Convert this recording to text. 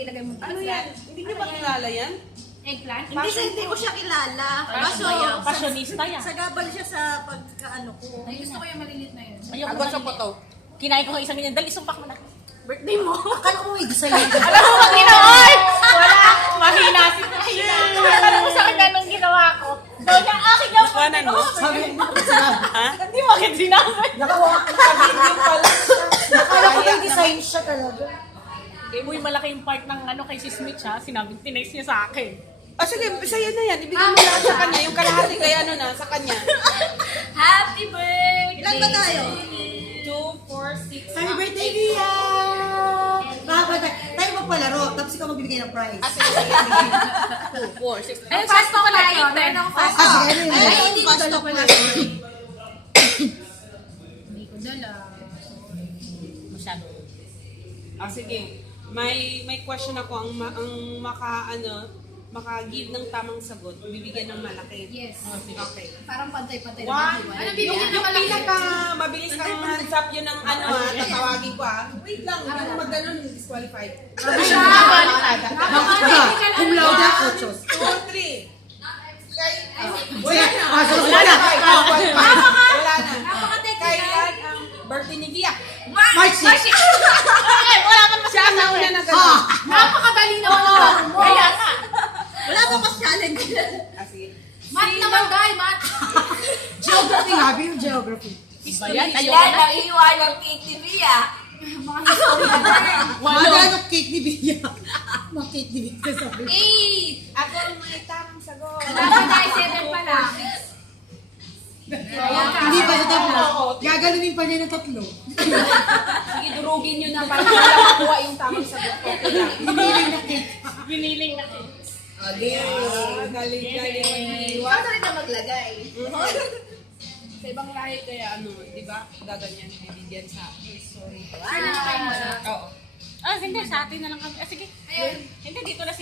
ilagay mo dito. Ano yan? Hindi niyo ba kilala yan? Eggplant? Hindi ko siya kilala. Kaso, Fashionista yan. sagabal siya sa pagkaano ko. Ay, gusto ko yung maliliit na yun. Ayoko Agad sa na- poto. Kinain ko ng isang ganyan. Dali, sumpak mo na. Birthday mo. Akala ko may design. Alam mo bang ginawa? Wala. Mahina si Mahina. Alam mo sa akin anong ginawa ko. Daw niya, akin yung Nakawanan mo? Sabi mo, sinabi. Ha? Hindi bakit sinabi. Naka-video pala. Akala ko may design siya talaga. Eh, muy malaki yung part ng ano kay si Smith ha. Sinabing tinext niya sa akin. Ah, sige, sa'yo na yan. Ibigay mo lahat sa kanya. Yung kalahati kaya ano na, sa kanya. Happy birthday! Ilan ba tayo? 2, 4, 6. Happy birthday, Ria! Tayo magpalaro, tapos ikaw magbibigay ng prize. Ah, sige, sige. 2, 4, 6. Ayun, Fast talk tayo. Meron akong fast talk. sige, ano yun? Ay, hindi ko Fast dala talk pala. na. Hindi ko dala. Masyado. Ah, sige. May question ako. Ang maka-give ng tamang sagot, bibigyan ng malaki. Yes. Okay. Parang pantay-pantay One. naman. Ano bibigyan Yung na malaki? pinaka mabilis kang hands up yun ng ano tatawagin ko Wait lang, yung mag-ganon, disqualified. Bakit ba? Cum laude, 8. 2, 3. Wala na. Wala na. Wala na. Napaka-technical. Kailan ang birthday ni Gia? March 6. Wala ka Siya ang nauna na gano'n. Napakadali naman ang tanong mo. Kaya nga. Wala ba mas challenge? Ah, sige. Math naman, guy. Math. Geography, habi yung geography. Ba yan? Ayoko na. naiiwan cake ni Ria. Mga history na rin. Magano cake ni Bia? Mga cake ni Bia sabi. 8. Ako ang may tamang sagot. Dapat tayo 7 pa lang. Hindi pa sa tatlo. Gagalunin pa niya ng tatlo. Sige, durugin nyo na para wala makuha yung tamang sagot ko. Hiniling na cake. Biniling na. Galing. Ikaw na rin na maglagay. Sa ibang lahi kaya di ba? Gaganyan, bibigyan sa sorry. Sinakay mo na. Oo. Ah, hindi. Sa atin na lang kami. Ah, sige. Ayun. Hindi, dito na si